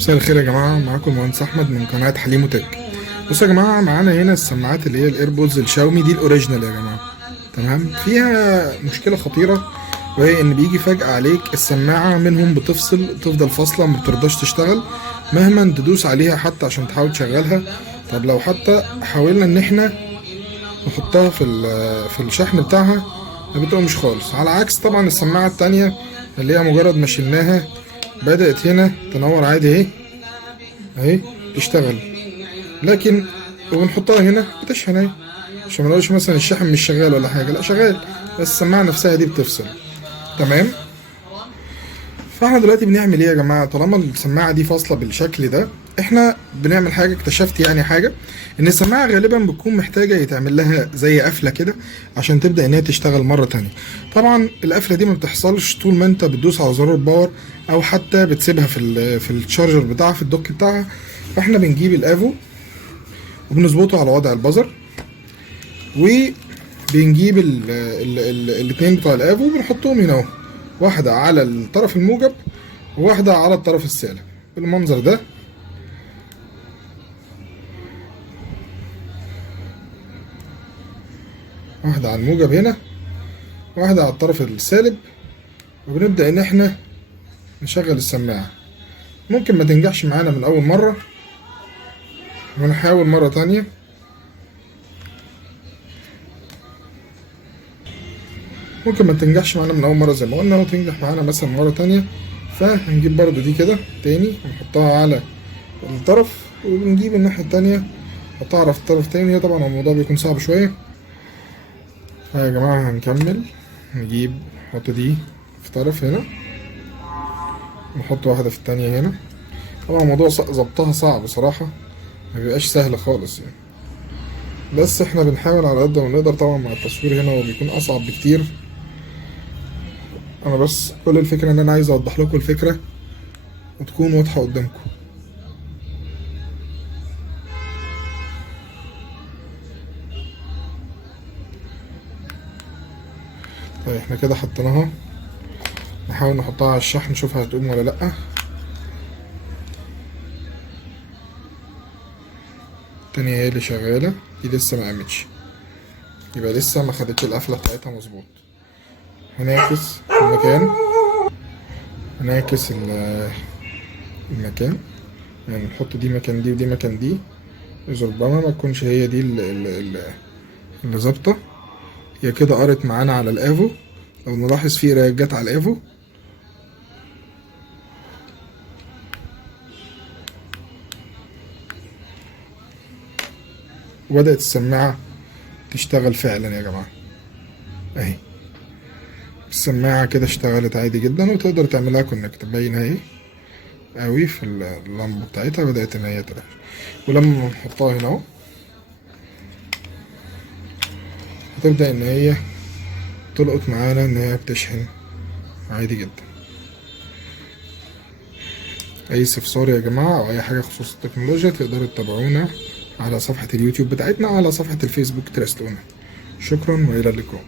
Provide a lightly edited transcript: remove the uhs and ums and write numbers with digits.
مساء الخير يا جماعة، معاكم مهندس أحمد من قناة حليم وتك. بصوا يا جماعة، معانا هنا السماعات اللي هي الإيربودز الشاومي دي الأوريجينال يا جماعة. تمام، فيها مشكلة خطيرة، وهي إن بيجي فجأة عليك السماعة منهم بتفصل، تفضل فاصلة ما بترضاش تشتغل مهما تدوس عليها حتى عشان تحاول تشغلها. طب لو حتى حاولنا إن إحنا نحطها في الشحن بتاعها ما بتقومش خالص، على عكس طبعا السماعة التانية اللي هي مجرد ما شلناها بدأت هنا تنور عادي اهي تشتغل. لكن وبنحطها هنا بتشحن اهي، عشان ما نقولش مثلا الشحن مش شغال ولا حاجة، لا شغال، بس السماعة نفسها دي بتفصل. تمام، فاحنا دلوقتي بنعمل ايه يا جماعة؟ طالما السماعة دي فاصلة بالشكل ده، احنا بنعمل حاجة. اكتشفت يعني حاجة، ان السماعة غالبا بتكون محتاجة يتعمل لها زي قفلة كده عشان تبدأ ان هي تشتغل مرة تانية. طبعا القفلة دي ما بتحصلش طول ما انت بتدوس على زرار الباور، او حتى بتسيبها في الشارجر بتاعها، في الدوك بتاعها. فاحنا بنجيب الافو وبنظبطه على وضع البزر، وبنجيب الاتنين بتوع الافو وبنحطهم هنا اهو، واحدة على الطرف الموجب وواحدة على الطرف السالب بالمنظر ده. واحدة على الموجب هنا، واحدة على الطرف السالب، وبنبدأ إن إحنا نشغل السماعة. ممكن ما تنجحش معانا من أول مرة، ونحاول مرة تانية. ممكن ما تنجحش معانا من أول مرة زي ما قلنا، وتنجح معانا مثلا مرة تانية. فهنجيب برضو دي كده تاني ونحطها على الطرف، وبنجيب الناحية التانية نحطها على الطرف التاني. هي طبعا الموضوع بيكون صعب شوية. يا جماعة هنكمل، نجيب نحط دي في طرف هنا، نحط واحدة في التانية هنا. طبعا الموضوع ظبطها صعب بصراحة، ما بيبقاش سهل خالص يعني، بس احنا بنحاول على قد ما نقدر. طبعا مع التصوير هنا هو بيكون أصعب بكتير. أنا بس كل الفكرة إن أنا عايز أوضح لكم الفكرة وتكون واضحة قدامكم. طيب احنا كده حطيناها، نحاول نحطها على الشحن نشوف هتقوم ولا لأ. التانية هي اللي شغالة، دي لسه ما قامتش، يبقى لسه ما خدتش القفلة بتاعتها مظبوط. هنعكس المكان، هنعكس المكان، يعني نحط دي مكان دي ودي مكان دي، ربما ما تكونش هي دي اللي ظابطة. هي كده قرت معانا على الافو، لو نلاحظ في قرايات جت على الافو. وبدأت السماعة تشتغل فعلا يا جماعة اهي. السماعة كده اشتغلت عادي جدا، وتقدر تعملها كونكت، باين اهي قوي في اللمبة بتاعتها بدأت ان هي تلف. ولما نحطها هنا اهو هتبدأ ان هي تلقط معانا ان هي بتشحن عادي جدا. اي استفسار يا جماعة او اي حاجة خصوص التكنولوجيا تقدروا تتابعونا على صفحة اليوتيوب بتاعتنا، على صفحة الفيسبوك ترستونا. شكرا والى اللقاء.